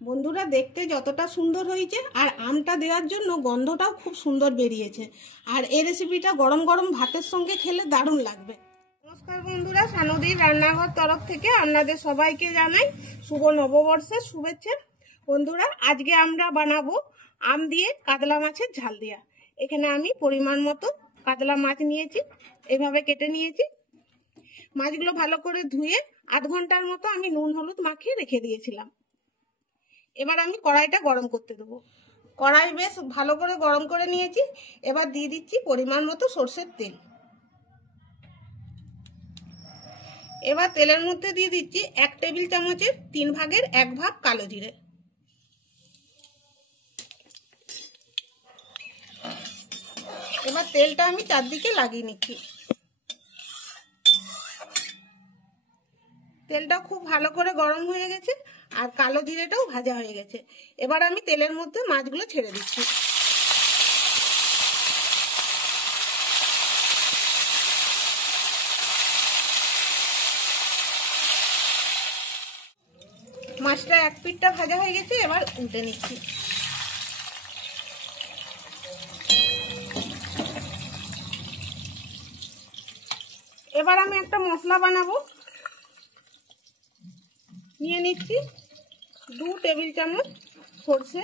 বন্ধুরা, দেখতে যতটা সুন্দর হয়েছে আর আমটা দেওয়ার জন্য গন্ধটাও খুব সুন্দর বেরিয়েছে। আর এই রেসিপিটা গরম গরম ভাতের সঙ্গে খেলে দারুণ লাগবে। নমস্কার বন্ধুরা, সানুদির রান্নাঘর তরফ থেকে আপনাদের সবাইকে জানাই শুভ নববর্ষের শুভেচ্ছা। বন্ধুরা, আজকে আমরা বানাবো আম দিয়ে কাতলা মাছের ঝাল দিয়া। এখানে আমি পরিমাণ মতো কাতলা মাছ নিয়েছি, এভাবে কেটে নিয়েছি। মাছগুলো ভালো করে ধুয়ে আধ ঘন্টার মতো আমি নুন হলুদ মাখিয়ে রেখে দিয়েছিলাম। এবার আমি কড়াইটা গরম করতে দেবো। কড়াই বেশ ভালো করে গরম করে নিয়েছি। এবার দিয়ে দিচ্ছি পরিমাণ মতো সরষের তেল। এবার তেলের মধ্যে দিয়ে দিচ্ছি 1 টেবিল চামচের 3 ভাগের 1 ভাগ কালো জিরে। এবার তেলটা আমি চারদিকে লাগিয়ে নিচ্ছি। তেলটা খুব ভালো করে গরম হয়ে গেছে আর কালো জিরেটাও ভাজা হয়ে গেছে। এবার আমি তেলের মধ্যে মাছগুলো ছেড়ে দিচ্ছি। মাছটা এক পিঠটা ভাজা হয়ে গেছে, এবার উল্টে নিচ্ছি। এবার আমি একটা মশলা বানাবো। নিয়ে নিচ্ছি 2 টেবিল চামচ সরষে,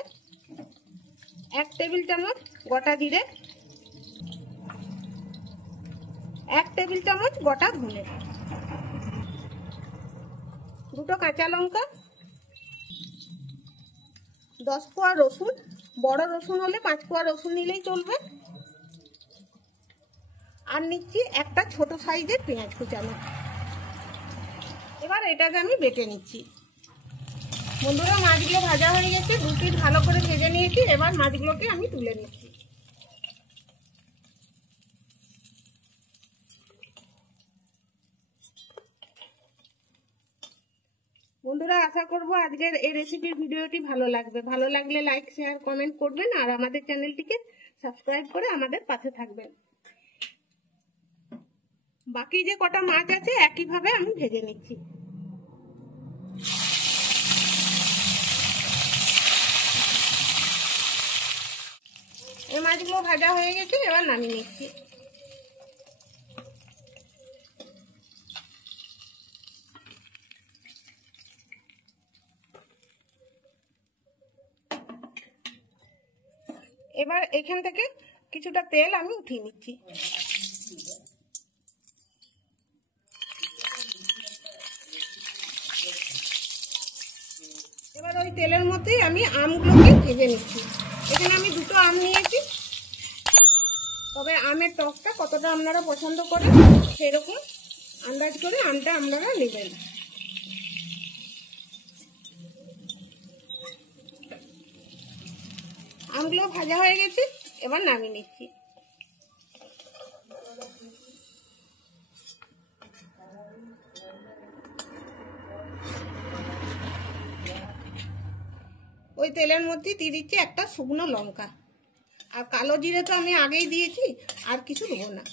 1 টেবিল চামচ গোটা জিরে, 1 টেবিল চামচ গোটা ধনে, 2টো কাঁচা লঙ্কা, 10 কোয়া রসুন। বড় রসুন হলে 5 কোয়া রসুন নিলেই চলবে। আর নিচ্ছি একটা ছোট সাইজের পেঁয়াজ কুচানো। এবার এটাকে আমি বেটে নিচ্ছি। বন্ধুরা, মাছগুলো ভাজা হয়ে গেছে, 2 পিঠ ভালো করে ভেজে নিয়েছি। এবার মাছগুলোকে আমি তুলে নিচ্ছি। বন্ধুরা, আশা করব আজকের এই রেসিপির ভিডিওটি ভালো লাগবে। ভালো লাগলে লাইক শেয়ার কমেন্ট করবেন আর আমাদের চ্যানেলটিকে সাবস্ক্রাইব করে আমাদের পাশে থাকবেন। বাকি যে কটা মাছ আছে একইভাবে আমি ভেজে নিচ্ছি। এই মাছগুলো ভাজা হয়ে গেছে, এবার নামিয়ে নিচ্ছি। এবার এখান থেকে কিছুটা তেল আমি উঠিয়ে নিচ্ছি। এবার ওই তেলের মধ্যেই আমি আমগুলোকে ভেজে নিচ্ছি। এখানে আমি 2টো আম নিয়েছি, তবে আমের টকটা কতটা আপনারা পছন্দ করেন সেরকম আন্দাজ করে আমটা আপনারা নেবেন। আমগুলো ভাজা হয়ে গেছে, এবার নামিয়ে নিচ্ছি। ওই তেলের মধ্যে দিয়ে দিচ্ছি একটা শুকনো লঙ্কা। আর কালো জিরে তো আমি আগেই দিয়েছি, আর কিছু দেবো না।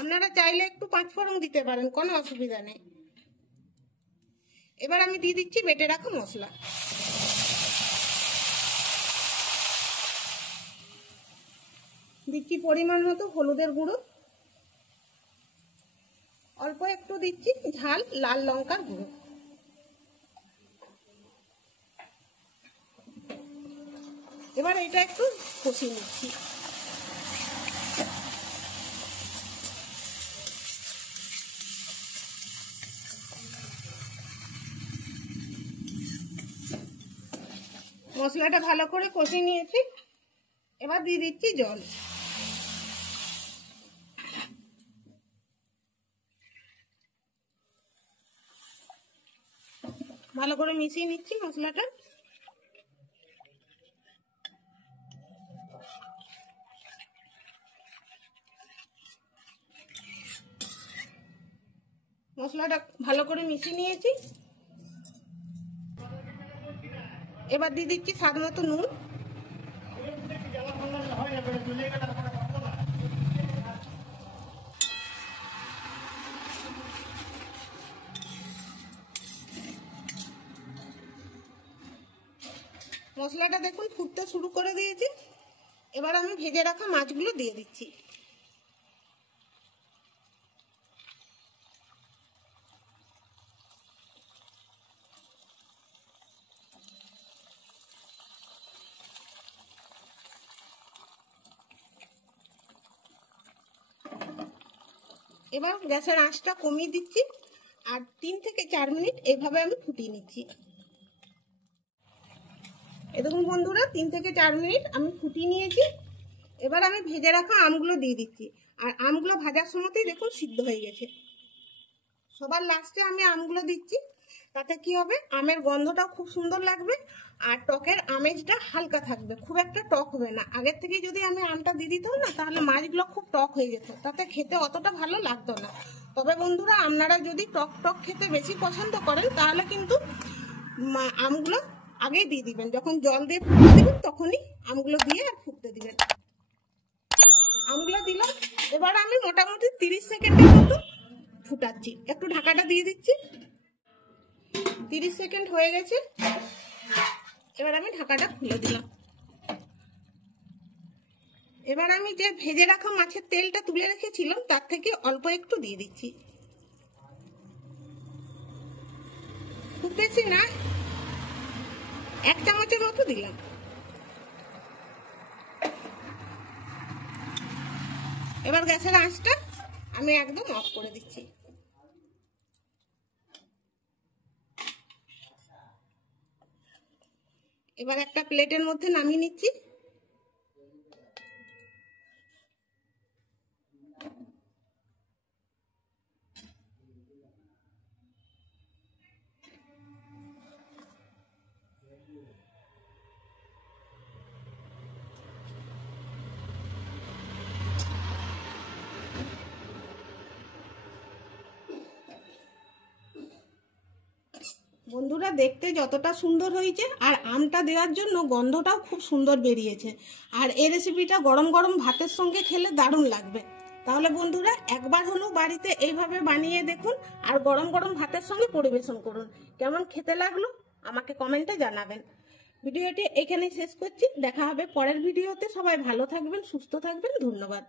আপনারা চাইলে একটু 5 ফোড়ন দিতে পারেন, কোনো অসুবিধা নেই। এবার আমি দিয়ে দিচ্ছি বেটে রাখা মশলা। দিচ্ছি পরিমাণ মতো হলুদের গুঁড়ো, অল্প একটু দিচ্ছি ঝাল লাল লঙ্কার গুঁড়ো। এবার এটা একটু কষিয়ে নিচ্ছি। মশলাটা ভালো করে কষিয়ে নিয়েছি, এবার দিয়ে দিচ্ছি জল। ভালো করে মিশিয়ে নিচ্ছি মশলাটা। মশলাটা ভালো করে মিশিয়ে নিয়েছি। এবার দিয়ে দিচ্ছি স্বাদ মতো নুন। মশলাটা দেখুন ফুটতে শুরু করে দিয়েছে। এবার আমি ভেজে রাখা মাছগুলো দিয়ে দিচ্ছি। এবার গ্যাসের আঁচটা কমিয়ে দিচ্ছি আর 3 থেকে 4 মিনিট এইভাবে আমি ফুটিয়ে নিচ্ছি। দেখুন বন্ধুরা 3 থেকে 4 মিনিট আমি ফুটিয়ে নিয়েছি। এবার আমি ভেজে রাখা আমগুলো দিয়ে দিচ্ছি। আর আমগুলো ভাজার সময়তেই দেখুন সিদ্ধ হয়ে গেছে। সবার লাস্টে আমি আমগুলো দিচ্ছি, তাতে কি হবে আমের গন্ধটাও খুব সুন্দর লাগবে আর টকের আমেজটা হালকা থাকবে, খুব একটা টক হবে না। আগের থেকে যদি আমি আমটা দিয়ে দিতাম না তাহলে মাছগুলো খুব টক হয়ে যেত, তাতে খেতে অতটা ভালো লাগতো না। তবে বন্ধুরা আপনারা যদি টক টক খেতে বেশি পছন্দ করেন তাহলে কিন্তু আমগুলো আগেই দিয়ে দিবেন, যখন জল দিয়ে ফুটতে দিবেন তখনই আমগুলো দিয়ে আর ফুটতে দিবেন। আমগুলো দিলাম, এবার আমি মোটামুটি 30 সেকেন্ডের মতো ফুটাচ্ছি। একটু ঢাকাটা দিয়ে দিচ্ছি। 30 সেকেন্ড হয়ে গেছে, এবার আমি ঢাকাটা খুলে দিলাম। এবার আমি যে ভেজে রাখা মাছের তেলটা তুলে রেখেছিলাম তার থেকে অল্প একটু দিয়ে দিচ্ছি, খুব বেশি না, 1 চামচের মতো দিলাম। এবার গ্যাসের আঁচটা আমি একদম অফ করে দিচ্ছি। এবার একটা প্লেটের মধ্যে নামিয়ে নিচ্ছি। বন্ধুরা দেখতে যতটা সুন্দর হয়েছে আর আমটা দেওয়ার জন্য গন্ধটাও খুব সুন্দর বেরিয়েছে। আর এই রেসিপিটা গরম গরম ভাতের সঙ্গে খেলে দারুণ লাগবে। তাহলে বন্ধুরা একবার হলেও বাড়িতে এইভাবে বানিয়ে দেখুন আর গরম গরম ভাতের সঙ্গে পরিবেশন করুন। কেমন খেতে লাগলো আমাকে কমেন্টে জানাবেন। ভিডিওটি এখানেই শেষ করছি, দেখা হবে পরের ভিডিওতে। সবাই ভালো থাকবেন, সুস্থ থাকবেন, ধন্যবাদ।